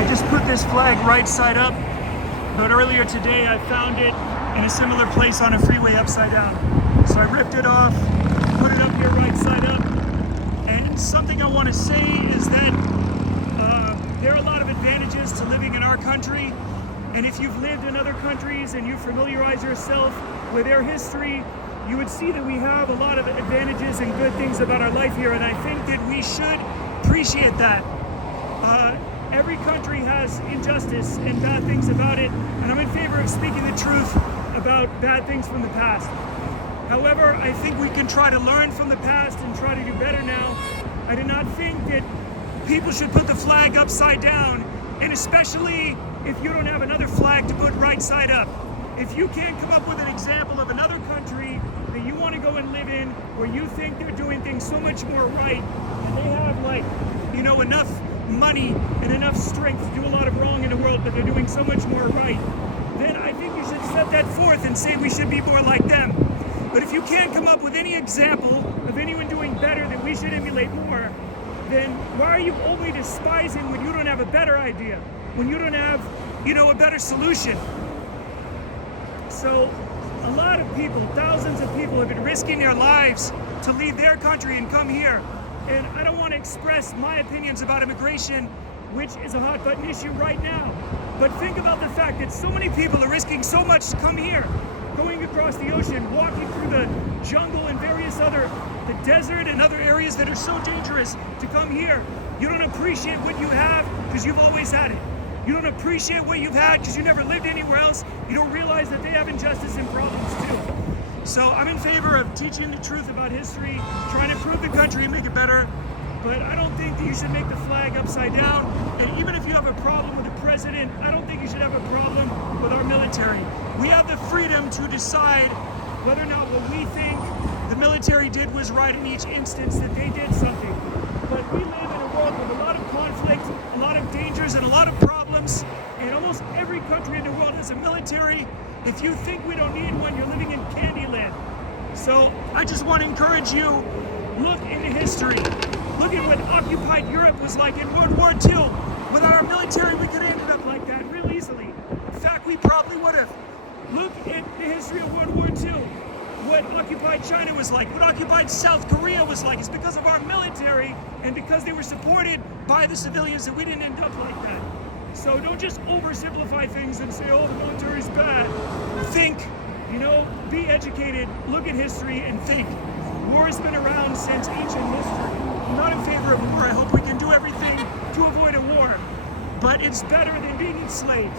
I just put this flag right side up, but earlier today I found it in a similar place on a freeway upside down. So I ripped it off, put it up here right side up, and something I want to say is that there are a lot of advantages to living in our country, and if you've lived in other countries and you familiarize yourself with their history, you would see that we have a lot of advantages and good things about our life here, and I think that we should appreciate that. Every country has injustice and bad things about it, and I'm in favor of speaking the truth about bad things from the past. However, I think we can try to learn from the past and try to do better now. I do not think that people should put the flag upside down, and especially if you don't have another flag to put right side up. If you can't come up with an example of another country that you want to go and live in where you think they're doing things so much more right, and they have enough money and enough strength to do a lot of wrong in the world, but they're doing so much more right, then I think you should set that forth and say we should be more like them. But if you can't come up with any example of anyone doing better that we should emulate more, then why are you only despising when you don't have a better idea, when you don't have, a better solution? So a lot of people, thousands of people have been risking their lives to leave their country and come here. And I don't want to express my opinions about immigration, which is a hot button issue right now. But think about the fact that so many people are risking so much to come here, going across the ocean, walking through the jungle and the desert and other areas that are so dangerous to come here. You don't appreciate what you have because you've always had it. You don't appreciate what you've had because you never lived anywhere else. You don't realize that they have injustice and problems too. So I'm in favor of teaching the truth about history, trying to improve the country and make it better. But I don't think that you should make the flag upside down. And even if you have a problem with the president, I don't think you should have a problem with our military. We have the freedom to decide whether or not what we think the military did was right in each instance, that they did something. But we live in a world with a lot of conflict, a lot of dangers, and a lot of problems. And almost every country in the world has a military. If you think we don't need one, you're living in Candyland. So I just want to encourage you, look into history. Look at what occupied Europe was like in World War II. Without our military, we could have ended up like that real easily. In fact, we probably would have. Look at the history of World War II. What occupied China was like, what occupied South Korea was like. It's because of our military and because they were supported by the civilians that we didn't end up like that. So don't just oversimplify things and say, oh, the military's bad. Think, be educated, look at history and think. War has been around since ancient history. I'm not in favor of war. I hope we can do everything to avoid a war. But it's better than being enslaved.